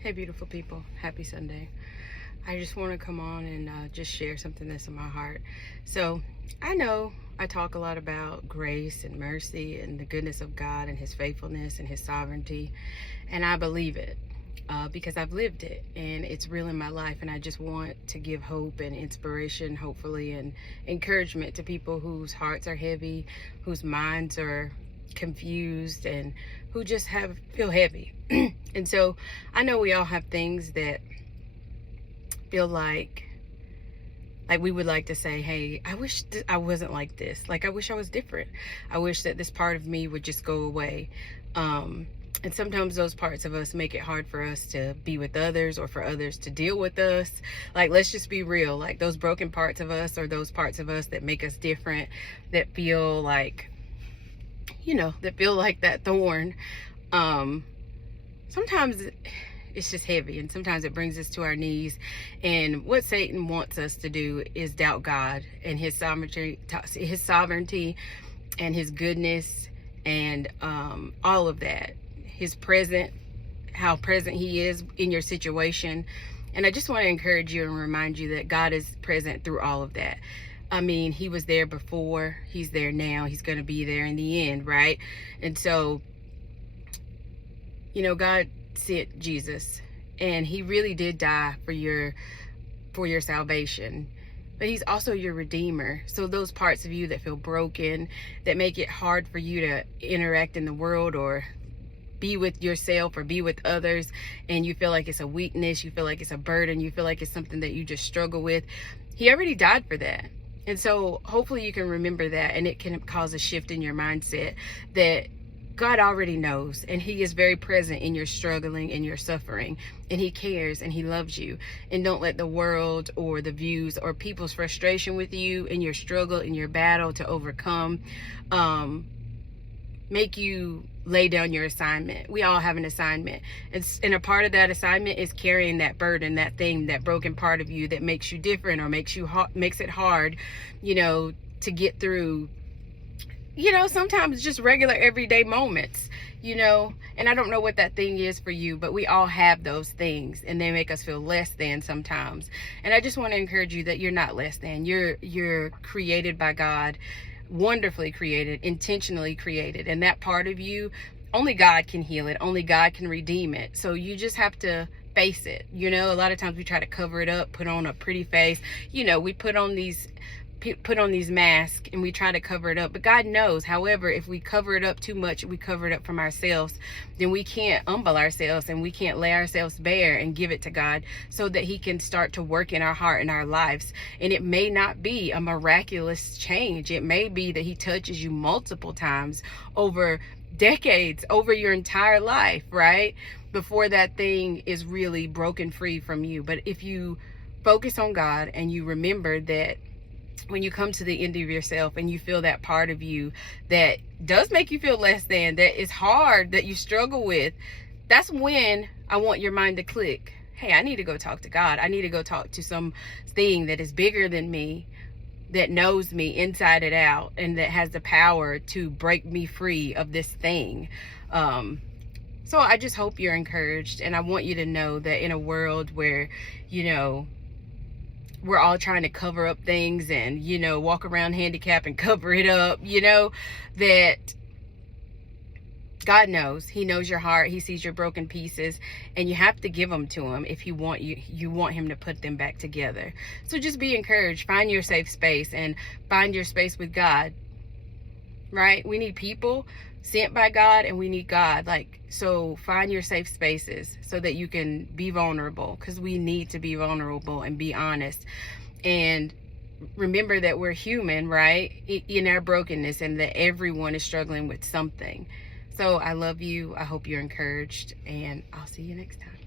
Hey, beautiful people. Happy Sunday. I just want to come on and just share something that's in my heart. So, I know I talk a lot about grace and mercy and the goodness of God and His faithfulness and His sovereignty, and I believe it. Because I've lived it and it's real in my life, and I just want to give hope and inspiration, hopefully, and encouragement to people whose hearts are heavy, whose minds are confused, and who just feel heavy. And so I know we all have things that feel like we would like to say, hey, I wish I wasn't like this. Like, I wish I was different. I wish that this part of me would just go away. And sometimes those parts of us make it hard for us to be with others or for others to deal with us. Like, let's just be real. Like, those broken parts of us, or those parts of us that make us different, that feel like, that feel like that thorn. Sometimes it's just heavy, and sometimes it brings us to our knees. And what Satan wants us to do is doubt God and His sovereignty and His goodness, and all of that. His present, how present He is in your situation. And I just want to encourage you and remind you that God is present through all of that. I mean, He was there before, He's there now, He's going to be there in the end, right? And so, God sent Jesus, and He really did die for your salvation. But He's also your Redeemer. So those parts of you that feel broken, that make it hard for you to interact in the world or be with yourself or be with others, and you feel like it's a weakness, you feel like it's a burden, you feel like it's something that you just struggle with, He already died for that. And so hopefully you can remember that, and it can cause a shift in your mindset that God already knows, and He is very present in your struggling and your suffering, and He cares and He loves you. And don't let the world or the views or people's frustration with you in your struggle, in your battle to overcome, make you lay down your assignment. We all have an assignment. And a part of that assignment is carrying that burden, that thing, that broken part of you that makes you different or makes it hard, to get through, sometimes just regular everyday moments, and I don't know what that thing is for you, but we all have those things, and they make us feel less than sometimes. And I just want to encourage you that you're not less than. You're created by God, wonderfully created, intentionally created, and that part of you, only God can heal it, only God can redeem it. So you just have to face it. A lot of times we try to cover it up, put on a pretty face, we put on these masks and we try to cover it up, but God knows. However, if we cover it up too much, we cover it up from ourselves, then we can't humble ourselves and we can't lay ourselves bare and give it to God so that He can start to work in our heart and our lives. And it may not be a miraculous change. It may be that He touches you multiple times over decades, over your entire life, right? Before that thing is really broken free from you. But if you focus on God and you remember that when you come to the end of yourself and you feel that part of you that does make you feel less than, that is hard, that you struggle with, that's when I want your mind to click. Hey, I need to go talk to God. I need to go talk to something that is bigger than me, that knows me inside and out, and that has the power to break me free of this thing. So I just hope you're encouraged, and I want you to know that in a world where, we're all trying to cover up things and, walk around handicapped and cover it up, that God knows. He knows your heart. He sees your broken pieces, and you have to give them to Him if you want Him to put them back together. So just be encouraged. Find your safe space and find your space with God, right? We need people sent by God, and we need God. So find your safe spaces so that you can be vulnerable, because we need to be vulnerable and be honest. And remember that we're human, right? In our brokenness, and that everyone is struggling with something. So I love you. I hope you're encouraged, and I'll see you next time.